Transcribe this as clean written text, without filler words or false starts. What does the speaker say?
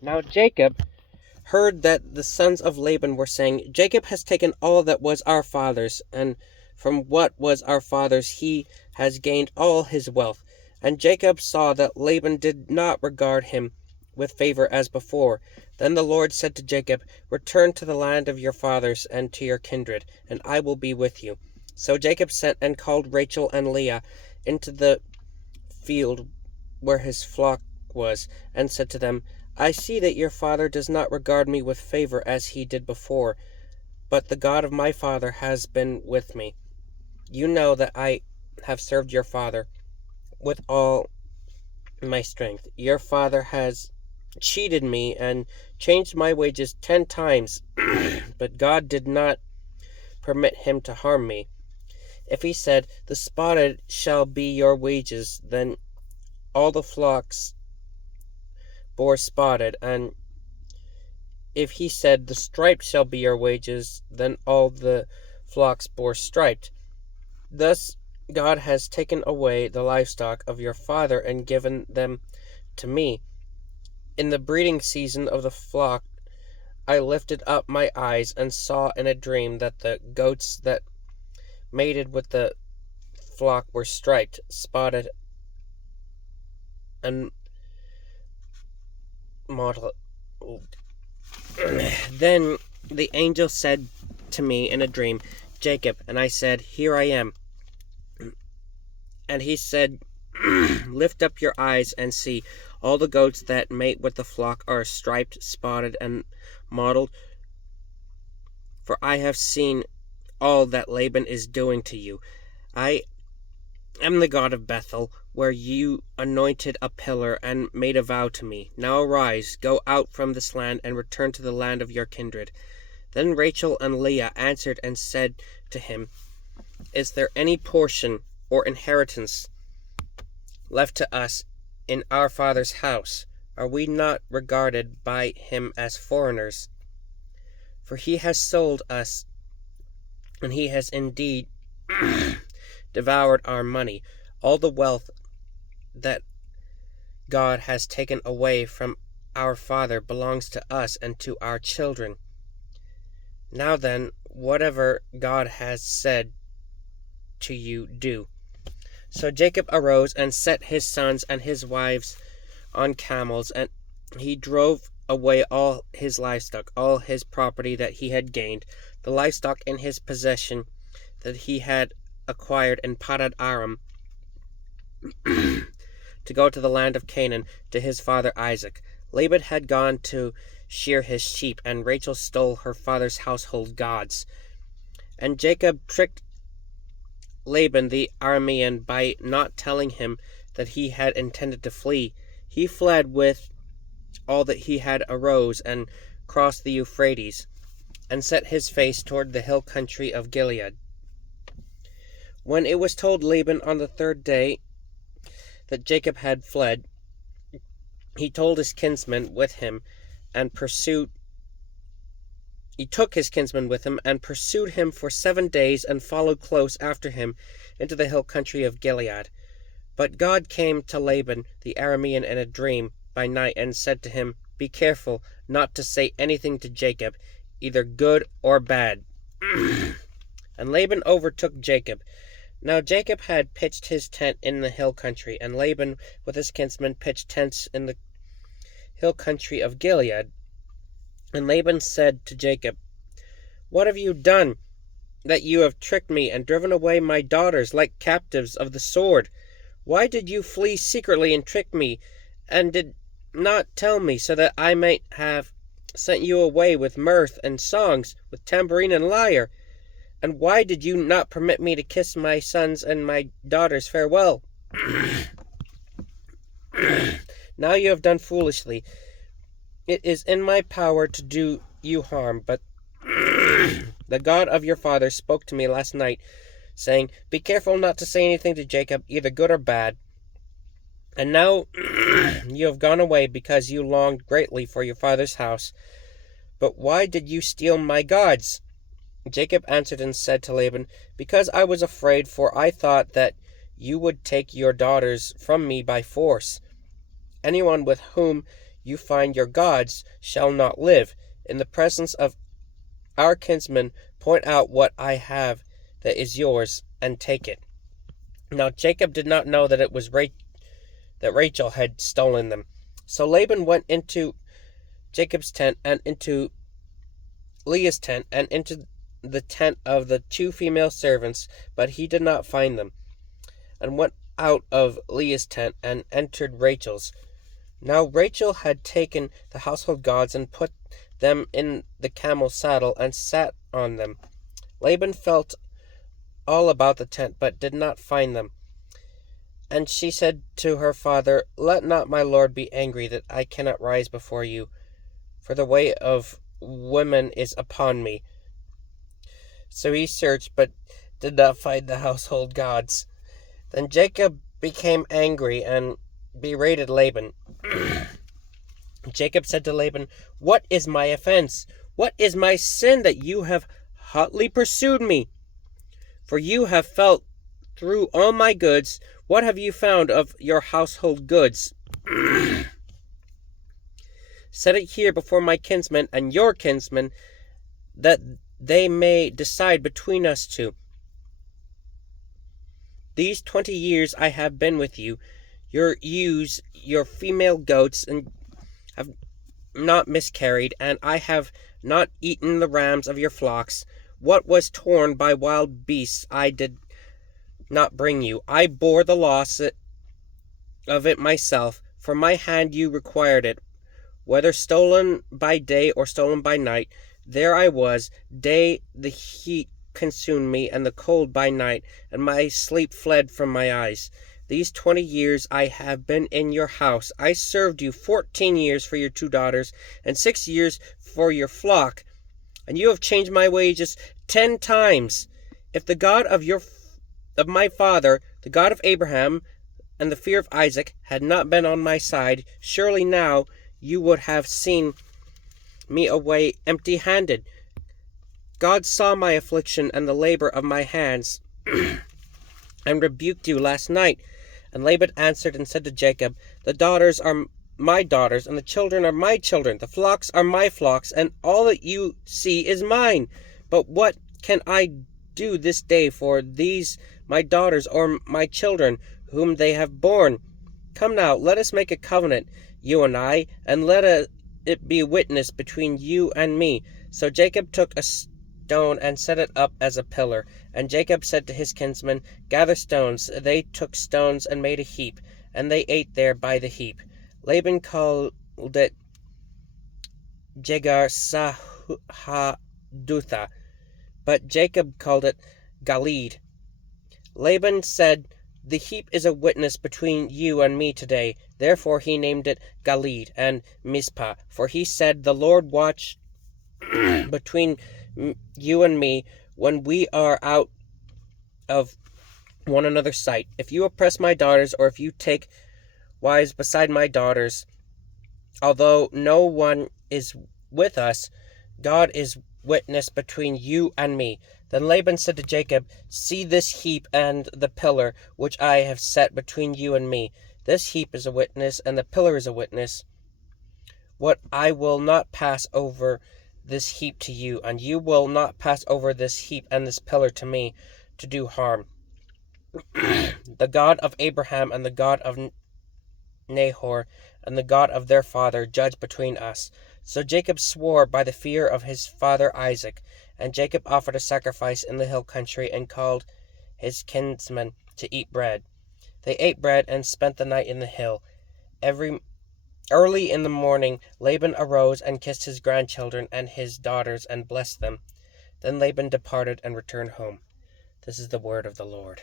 Now Jacob heard that the sons of Laban were saying, Jacob has taken all that was our father's, and from what was our father's he has gained all his wealth. And Jacob saw that Laban did not regard him with favor as before. Then the Lord said to Jacob, Return to the land of your fathers and to your kindred, and I will be with you. So Jacob sent and called Rachel and Leah into the field where his flock was, and said to them, I see that your father does not regard me with favor as he did before, but the God of my father has been with me. You know that I have served your father with all my strength. Your father has cheated me and changed my wages 10 times, but God did not permit him to harm me. If he said, The spotted shall be your wages, then all the flocks bore spotted, and if he said, The striped shall be your wages, then all the flocks bore striped. Thus God has taken away the livestock of your father and given them to me. In the breeding season of the flock, I lifted up my eyes and saw in a dream that the goats that mated with the flock were striped, spotted, and mottled. Then the angel said to me in a dream, Jacob, and I said, Here I am. And he said, Lift up your eyes and see. All the goats that mate with the flock are striped, spotted, and mottled. For I have seen all that Laban is doing to you. I am the God of Bethel, where you anointed a pillar and made a vow to me. Now arise, go out from this land, and return to the land of your kindred. Then Rachel and Leah answered and said to him, Is there any portion or inheritance left to us in our father's house? Are we not regarded by him as foreigners? For he has sold us, and he has indeed devoured our money. All the wealth that God has taken away from our father belongs to us and to our children. Now then, whatever God has said to you, do. So Jacob arose and set his sons and his wives on camels, and he drove away all his livestock, all his property that he had gained, the livestock in his possession that he had acquired in Padan Aram, to go to the land of Canaan to his father Isaac. Laban had gone to shear his sheep, and Rachel stole her father's household gods. And Jacob tricked Laban the Aramean by not telling him that he had intended to flee. He fled with all that he had arose and crossed the Euphrates, and set his face toward the hill country of Gilead. When it was told Laban on the 3rd day that Jacob had fled, he took his kinsman with him and pursued him for 7 days, and followed close after him into the hill country of Gilead. But God came to Laban the Aramean in a dream by night, and said to him, Be careful not to say anything to Jacob, either good or bad. And Laban overtook Jacob. Now Jacob had pitched his tent in the hill country, and Laban with his kinsmen pitched tents in the hill country of Gilead. And Laban said to Jacob, What have you done, that you have tricked me and driven away my daughters like captives of the sword? Why did you flee secretly and trick me, and did not tell me, so that I might have sent you away with mirth and songs, with tambourine and lyre? And why did you not permit me to kiss my sons and my daughters farewell? Now you have done foolishly. It is in my power to do you harm, but the God of your father spoke to me last night, saying, Be careful not to say anything to Jacob, either good or bad. And now you have gone away because you longed greatly for your father's house. But why did you steal my gods? Jacob answered and said to Laban, Because I was afraid, for I thought that you would take your daughters from me by force. Anyone with whom you find your gods shall not live. In the presence of our kinsmen, point out what I have that is yours, and take it." Now Jacob did not know that it was that Rachel had stolen them. So Laban went into Jacob's tent, and into Leah's tent, and into the tent of the 2 female servants, but he did not find them, and went out of Leah's tent, and entered Rachel's. Now Rachel had taken the household gods, and put them in the camel's saddle, and sat on them. Laban felt all about the tent, but did not find them. And she said to her father, "Let not my lord be angry that I cannot rise before you, for the way of women is upon me." So he searched, but did not find the household gods. Then Jacob became angry and berated Laban. Jacob said to Laban, "What is my offense? What is my sin that you have hotly pursued me? For you have felt through all my goods. What have you found of your household goods? Set it here before my kinsmen and your kinsmen, that they may decide between us 2. These 20 years I have been with you. Your ewes, your female goats, and have not miscarried, and I have not eaten the rams of your flocks. What was torn by wild beasts I did not bring you. I bore the loss of it myself. For my hand you required it. Whether stolen by day or stolen by night, there I was. Day the heat consumed me, and the cold by night, and my sleep fled from my eyes. These 20 years I have been in your house. I served you 14 years for your 2 daughters, and 6 years for your flock, and you have changed my wages 10 times. If the God of my father, the God of Abraham, and the fear of Isaac had not been on my side, surely now you would have seen me away empty-handed. God saw my affliction and the labor of my hands, and rebuked you last night." And Laban answered and said to Jacob, "The daughters are my daughters, and the children are my children. The flocks are my flocks, and all that you see is mine. But what can I do this day for these my daughters or my children, whom they have borne? Come now, let us make a covenant, you and I, and let it be witness between you and me." So Jacob took a stone and set it up as a pillar. And Jacob said to his kinsmen, "Gather stones." They took stones and made a heap, and they ate there by the heap. Laban called it Jegar Sahadutha, but Jacob called it Galeed. Laban said, "The heap is a witness between you and me today." Therefore he named it Galeed and Mizpah, for he said, "The Lord watch between you and me when we are out of one another's sight. If you oppress my daughters, or if you take wives beside my daughters, although no one is with us, God is witness between you and me." Then Laban said to Jacob, "See this heap and the pillar which I have set between you and me. This heap is a witness, and the pillar is a witness. What I will not pass over this heap to you, and you will not pass over this heap and this pillar to me, to do harm. The God of Abraham and the God of Nahor and the God of their father judge between us." So Jacob swore by the fear of his father Isaac. And Jacob offered a sacrifice in the hill country, and called his kinsmen to eat bread. They ate bread and spent the night in the hill. Early in the morning Laban arose and kissed his grandchildren and his daughters and blessed them. Then Laban departed and returned home. This is the word of the Lord.